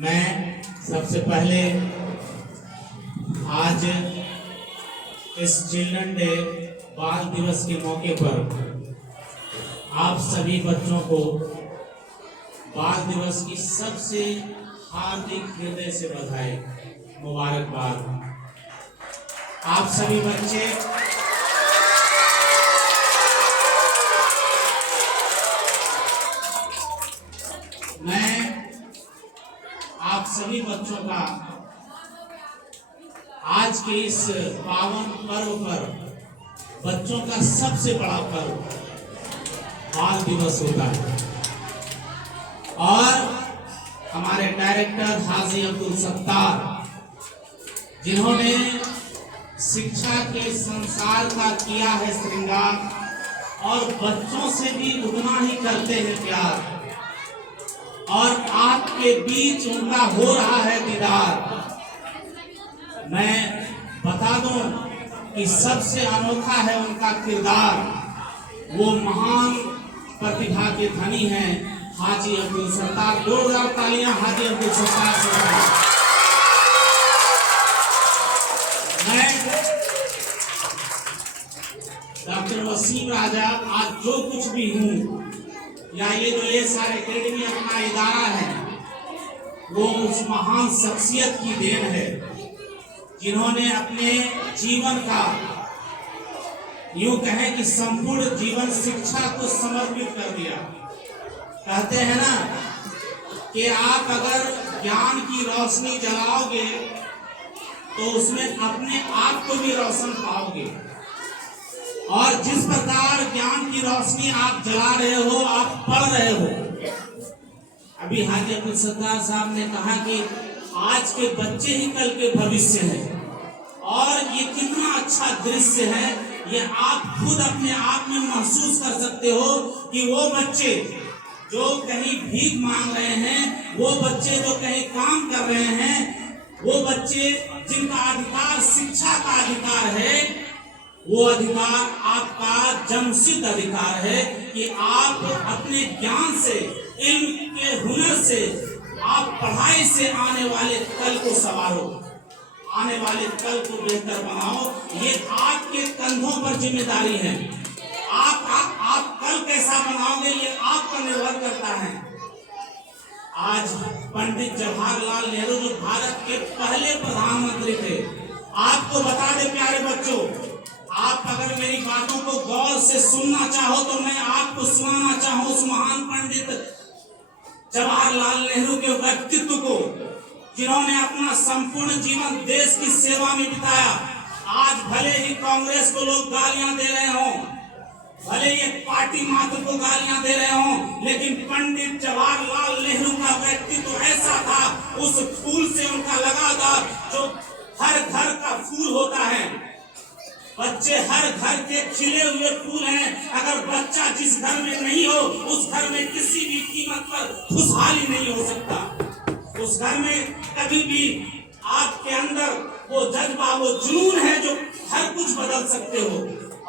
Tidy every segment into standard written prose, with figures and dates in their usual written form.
मैं सबसे पहले आज इस चिल्ड्रन डे बाल दिवस के मौके पर आप सभी बच्चों को बाल दिवस की सबसे हार्दिक हृदय से बधाई, मुबारकबाद। आप सभी बच्चे मैं आप सभी बच्चों का आज के इस पावन पर्व पर बच्चों का सबसे बड़ा पर्व बाल दिवस होता है और हमारे डायरेक्टर हाजी अब्दुल सत्तार, जिन्होंने शिक्षा के संसार का किया है श्रृंगार और बच्चों से भी उतना ही करते हैं प्यार, और आपके बीच उनका हो रहा है दीदार। मैं बता दूं कि सबसे अनोखा है उनका किरदार। वो महान प्रतिभा के धनी हैं हाजी अब्दुल सत्तार। जोरदार तालियां हाजी अब्दुल सत्तार से। मैं डॉक्टर वसीम राजा आज जो कुछ भी हूँ या ये सारे एकेडमी अपना इदारा है, वो उस महान शख्सियत की देन है जिन्होंने अपने जीवन का यूं कहें कि संपूर्ण जीवन शिक्षा को समर्पित कर दिया। कहते हैं ना कि आप अगर ज्ञान की रोशनी जलाओगे तो उसमें अपने आप को भी रोशन पाओगे, और जिस प्रकार ज्ञान की रोशनी आप जला रहे हो, आप पढ़ रहे हो। अभी हाजी अब्दुल सत्तार साहब ने कहा कि आज के बच्चे ही कल के भविष्य हैं, और ये कितना अच्छा दृश्य है, ये आप खुद अपने आप में महसूस कर सकते हो कि वो बच्चे जो कहीं भीख मांग रहे हैं, वो बच्चे जो कहीं काम कर रहे हैं, वो बच्चे जिनका अधिकार शिक्षा का अधिकार है, वो अधिकार आपका जन्मसिद्ध अधिकार है कि आप अपने ज्ञान से, इल्म के हुनर से, आप पढ़ाई से आने वाले कल को संवारो, आने वाले कल को बेहतर बनाओ। ये आपके कंधों पर जिम्मेदारी है। आप कल कैसा बनाओगे ये आप पर निर्भर करता है। आज पंडित जवाहरलाल नेहरू जो भारत के पहले प्रधानमंत्री थे, आपको बता दे प्यारे बच्चों, आप अगर मेरी बातों को गौर से सुनना चाहो तो मैं आपको सुनाना चाहूं उस महान पंडित जवाहरलाल नेहरू के व्यक्तित्व को, जिन्होंने अपना संपूर्ण जीवन देश की सेवा में बिताया। आज भले ही कांग्रेस को लोग गालियां दे रहे हों, भले ही पार्टी मात्र को गालियां दे रहे हों, लेकिन पंडित जवाहरलाल नेहरू का व्यक्तित्व ऐसा था, उस फूल से उनका लगाव था जो हर घर का फूल होता है। बच्चे हर घर के खिले हुए फूल हैं। अगर बच्चा जिस घर में नहीं हो, उस घर में किसी भी कीमत पर खुशहाली नहीं हो सकता। उस घर में कभी भी आपके अंदर वो जज्बा, वो जुनून है जो हर कुछ बदल सकते हो।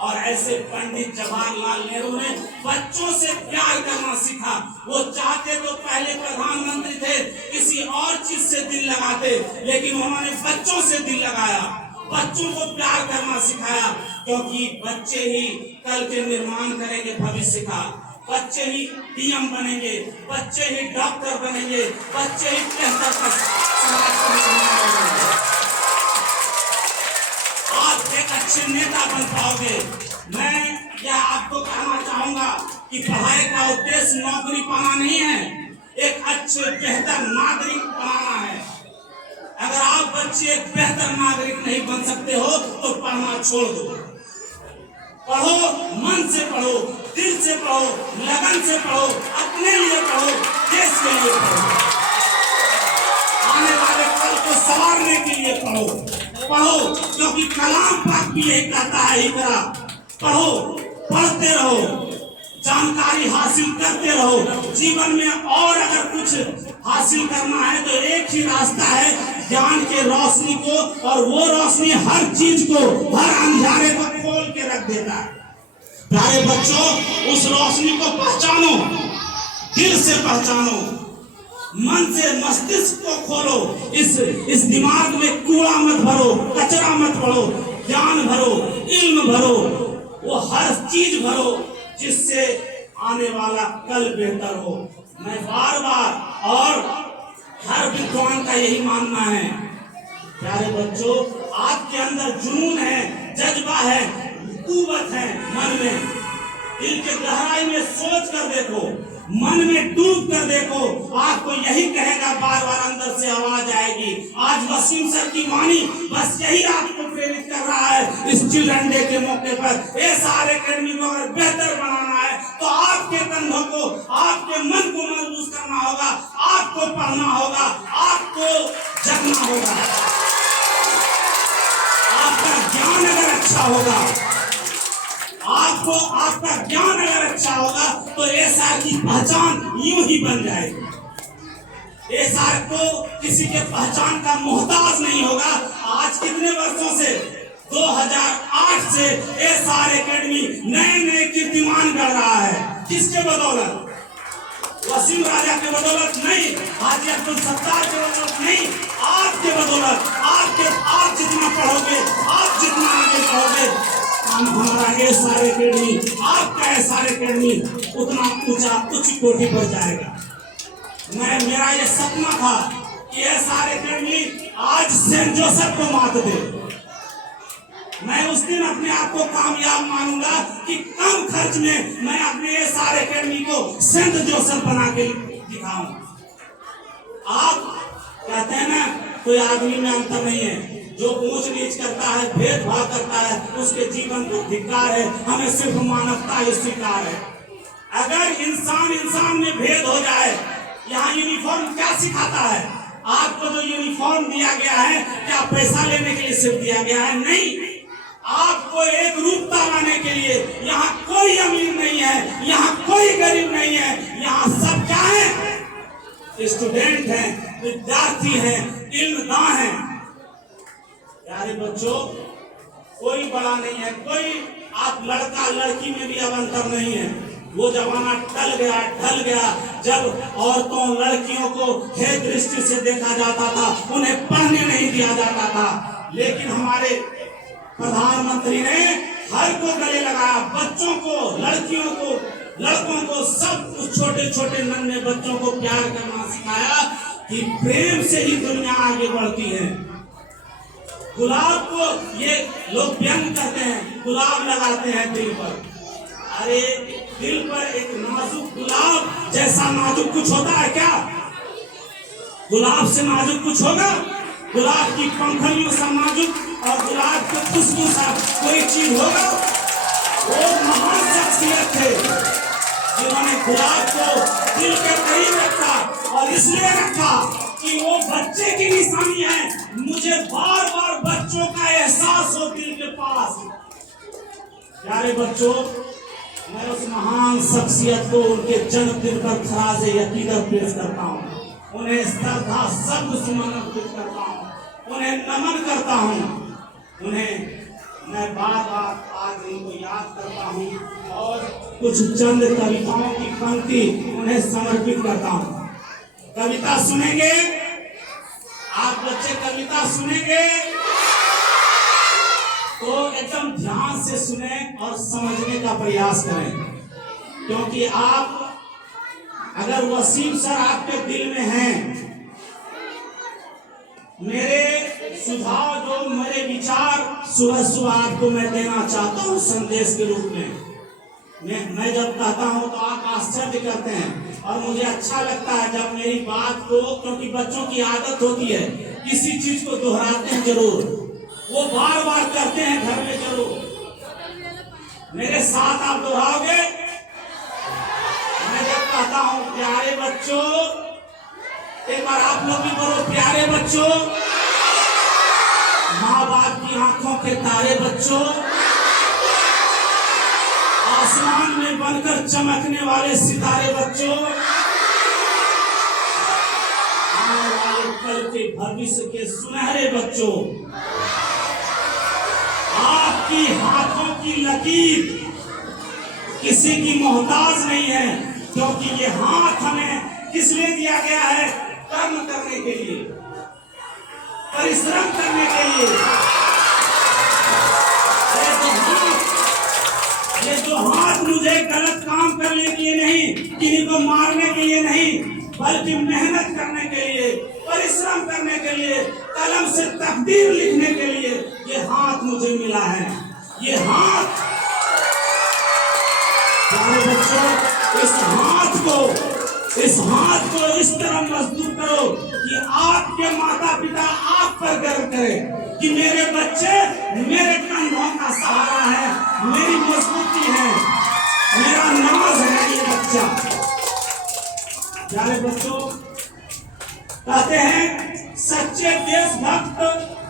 और ऐसे पंडित जवाहरलाल नेहरू ने बच्चों से प्यार करना सीखा। वो चाहते तो पहले प्रधानमंत्री थे, किसी और चीज से दिल लगाते, लेकिन उन्होंने बच्चों से दिल लगाया, बच्चों को प्यार करना सिखाया, क्योंकि बच्चे ही कल के निर्माण करेंगे भविष्य का। बच्चे ही पीएम बनेंगे, बच्चे ही डॉक्टर बनेंगे, बच्चे ही बेहतर समाज को बनाएंगे। आप एक अच्छे नेता बन पाओगे। मैं यह आपको कहना चाहूंगा कि पढ़ाई का उद्देश्य नौकरी पाना नहीं है, एक अच्छे बेहतर नागरिक बनाना है। अगर आप बच्चे एक बेहतर नागरिक नहीं बन सकते हो तो पढ़ना छोड़ दो। पढ़ो, मन से पढ़ो, दिल से पढ़ो, लगन से पढ़ो, अपने लिए पढ़ो, देश के लिए पढ़ो, आने वाले कल को संवारने के लिए पढ़ो। पढ़ो क्योंकि कलाम पाक भी यही कहता है, इकरा पढ़ो, पढ़ते रहो, जानकारी हासिल करते रहो। जीवन में और अगर कुछ हासिल करना है तो एक ही रास्ता है, ज्ञान के रोशनी को, और वो रोशनी हर चीज को, हर अंधेरे को खोल के रख देता है। प्यारे बच्चों, उस रोशनी को पहचानो, दिल से पहचानो। मन से मस्तिष्क को खोलो, इस दिमाग में कूड़ा मत भरो, कचरा मत भरो, ज्ञान भरो, इल्म भरो, वो हर चीज भरो जिससे आने वाला कल बेहतर हो। मैं बार बार और हर विद्वान का यही मानना है। प्यारे बच्चों, आपके अंदर जुनून है, जज्बा है, कुव्वत है मन में। दिल के गहराई में सोच कर देखो, मन में डूब कर देखो, आपको यही कहेगा, बार बार अंदर से आवाज आएगी। आज वसीम सर की वाणी बस यही आपको प्रेरित कर रहा है। इस चिल्ड्रन डे के मौके पर एसआर एकेडमी को अगर बेहतर बनाना है तो आपके कंधों को, आपके मन को मजबूत करना होगा, आपको पढ़ना होगा, आपको जगना होगा। आपका ज्ञान अगर अच्छा होगा, आपका ज्ञान अगर अच्छा होगा तो एसआर की पहचान यूं ही बन जाएगी। एसआर को किसी के पहचान का मोहताज नहीं होगा। आज कितने वर्षों से, 2008 से एसआर एकेडमी नए नए कीर्तिमान कर रहा है। किसके बदौलत? वसीम राजा के बदौलत नहीं, हाजी अब्दुल सत्तार के बदौलत नहीं, आपके बदौलत। आप जितना पढ़ोगे, आप जितना आगे बढ़ोगे, हमारा एसआर एकेडमी, आपका एसआर एकेडमी उतना ऊंचा उच्च कोटि पर जाएगा। मेरा ये सपना था कि एसआर एकेडमी आज सेंट जोसेफ को मात दे। मैं उस दिन अपने आप को कामयाब मानूंगा कि कम खर्च में मैं अपने एसआर एकेडमी को सेंट जोसेफ बना के दिखाऊं। आप कहते हैं ना, कोई आदमी में अंतर नहीं है। जो ऊंच नीच करता है, भेदभाव करता है, उसके जीवन को धिक्कार है। हमें सिर्फ मानवता ही स्वीकार है। अगर इंसान में भेद हो जाए, यहाँ यूनिफॉर्म क्या सिखाता है? आपको जो यूनिफॉर्म दिया गया है, क्या पैसा लेने के लिए सिर्फ दिया गया है? नहीं, आपको एक रूपता लाने के लिए। यहाँ कोई अमीर नहीं है, यहाँ कोई गरीब नहीं है, यहाँ सब क्या है? स्टूडेंट हैं, विद्यार्थी हैं, इल्मदां हैं। प्यारे बच्चों, कोई बड़ा नहीं है, कोई आप लड़का लड़की में भी अब अंतर नहीं है। वो जमाना ढल गया जब औरतों लड़कियों को हे दृष्टि से देखा जाता था, उन्हें पढ़ने नहीं दिया जाता था। लेकिन हमारे प्रधानमंत्री ने हर को गले लगाया, बच्चों को, लड़कियों को, लड़कों को, सब छोटे छोटे नन्हे बच्चों को प्यार करना सिखाया कि प्रेम से ही दुनिया आगे बढ़ती है। गुलाब को ये लोग व्यंग करते हैं, गुलाब लगाते हैं दिल पर। अरे दिल पर एक नाजुक गुलाब जैसा नाजुक कुछ होता है क्या? गुलाब से नाजुक कुछ होगा? गुलाब की पंखुड़ियों सा नाजुक और गुलाब की खुशबू सा कोई चीज होगा? वो महान शख्सियत थे जिन्होंने गुलाब को दिल के करीब रखा, और इसलिए रखा कि वो बच्चे की निशानी है। मुझे बार बार बच्चों का एहसास हो दिल के पास। प्यारे बच्चों, मैं उस महान शख्सियत को उनके जन्मदिन पर खराज अकीदत पेश करता हूँ, उन्हें श्रद्धा शब्द सुमन अर्पित करता हूँ, उन्हें नमन करता हूँ। उन्हें मैं बार बार आज उनको याद करता हूँ और कुछ चंद कविताओं की पंक्ति उन्हें समर्पित करता हूँ। कविता सुनेंगे आप बच्चे? कविता सुनेंगे तो एकदम ध्यान से सुने और समझने का प्रयास करें, क्योंकि आप अगर वसीम सर आपके दिल में हैं, मेरे सुझाव, जो मेरे विचार सुबह सुबह आपको मैं देना चाहता हूँ संदेश के रूप में। मैं जब कहता हूँ तो आप आश्चर्य करते हैं, और मुझे अच्छा लगता है जब मेरी बात को, क्योंकि बच्चों की आदत होती है किसी चीज को दोहराते हैं जरूर, वो बार बार करते हैं घर में जरूर। मेरे साथ आप दोहराओगे? मैं जब कहता हूँ प्यारे बच्चों, एक बार आप लोग भी बोलो प्यारे बच्चों। माँ बाप की आंखों के तारे बच्चों, आसमान में बनकर चमकने वाले सितारे बच्चों, आने वाले कल के भविष्य के सुनहरे बच्चों, आपकी हाथों की लकीर किसी की मोहताज नहीं है, क्योंकि ये हाथ हमें किस लिए दिया गया है? कर्म करने के लिए, परिश्रम करने के लिए। ये जो हाथ मुझे गलत काम करने के लिए नहीं, किसी को मारने के लिए नहीं, बल्कि मेहनत करने के लिए, परिश्रम करने के लिए, कलम से तकदीर लिखने के लिए ये हाथ मुझे मिला है। ये हाथ, प्यारे बच्चों, इस हाथ को इस तरह मजबूत करो कि आपके माता पिता आप पर गर्व करें कि मेरे बच्चे मेरे कंधों का सहारा है, मेरी मजबूती है, मेरा नाज है ये बच्चा। प्यारे बच्चों, कहते हैं सच्चे देशभक्त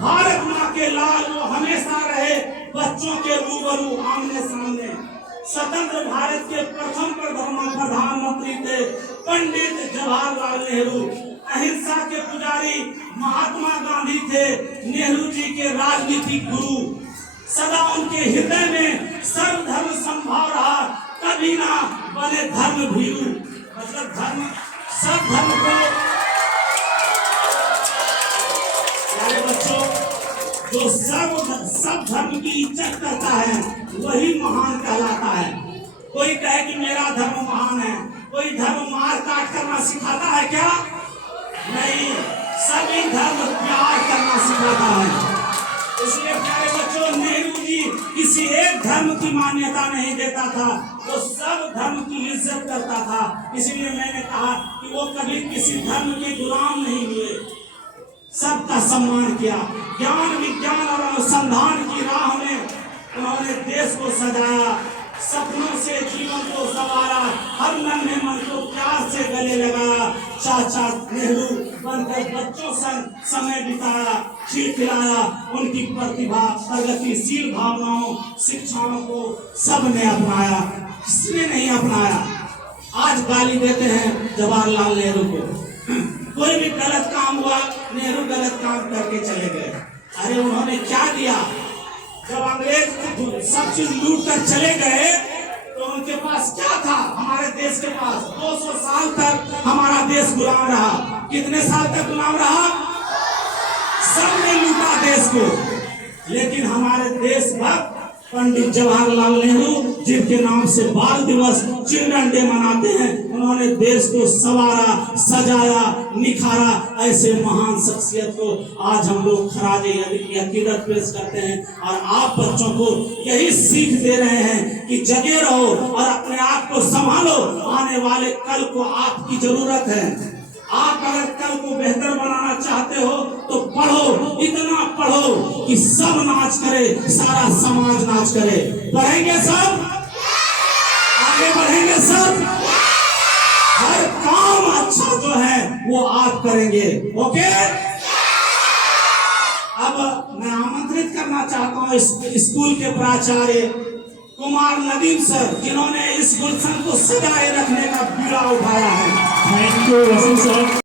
भारत माँ के लाल वो हमेशा रहे बच्चों के रूबरू आमने सामने। स्वतंत्र भारत के प्रथम प्रधानमंत्री थे पंडित जवाहरलाल नेहरू। अहिंसा के पुजारी महात्मा गांधी थे नेहरू जी के राजनीतिक गुरु। सदा उनके हृदय में सर्वधर्म संभाव रहा, कभी ना बने धर्म भीरू। मतलब धर्म, सब धर्म को, प्यारे बच्चों, जो सब धर्म की इज्जत करता है वही महान कहलाता है। कोई कहे कि मेरा धर्म महान है, कोई धर्म मार काट करना सिखाता है क्या? नहीं, सभी धर्म प्यार करना सिखाता है। इसलिए प्यारे बच्चों, नेहरू जी किसी एक धर्म की मान्यता नहीं देता था, वो सब धर्म की इज्जत करता था। इसलिए मैंने कहा कि वो कभी किसी धर्म के गुलाम नहीं हुए, सबका सम्मान किया। ज्ञान विज्ञान और अनुसंधान की राह में उन्होंने देश को सजाया, सपनों से जीवन को संवारा, हर नन्हे मन को प्यार से गले लगाया। चाचा नेहरू बनकर बच्चों संग समय बिताया, खिलखिलाया। उनकी प्रतिभा, प्रगतिशील भावनाओं, शिक्षाओं को सबने अपनाया। किसने नहीं अपनाया? आज गाली देते हैं जवाहरलाल नेहरू को। कोई भी गलत काम हुआ, नेहरू गलत काम करके चले गए। अरे उन्होंने क्या दिया? जब अंग्रेज सब चीज लूट कर चले गए तो उनके पास क्या था? हमारे देश के पास 200 साल तक हमारा देश गुलाम रहा। कितने साल तक गुलाम रहा? सबने लूटा देश को। लेकिन हमारे देशभक्त पंडित जवाहरलाल नेहरू, जिनके नाम से बाल दिवस, चिल्ड्रन डे मनाते हैं, उन्होंने देश को संवारा, सजाया, निखारा। ऐसे महान शख्सियत को आज हम लोग खराजे अकीदत पेश करते हैं और आप बच्चों को यही सीख दे रहे हैं कि जगे रहो और अपने आप को संभालो। आने वाले कल को आपकी जरूरत है। आप अगर कल को बेहतर बनाना चाहते हो तो पढ़ो, इतना पढ़ो कि सब नाच करे, सारा समाज नाच करे। बढ़ेंगे सब, आगे बढ़ेंगे सब। हर काम अच्छा जो है वो आप करेंगे। ओके, अब मैं आमंत्रित करना चाहता हूँ स्कूल के प्राचार्य कुमार नदीम सर, जिन्होंने इस गुलशन को सजाए रखने का बीड़ा उठाया है। Thank you Wasim sir.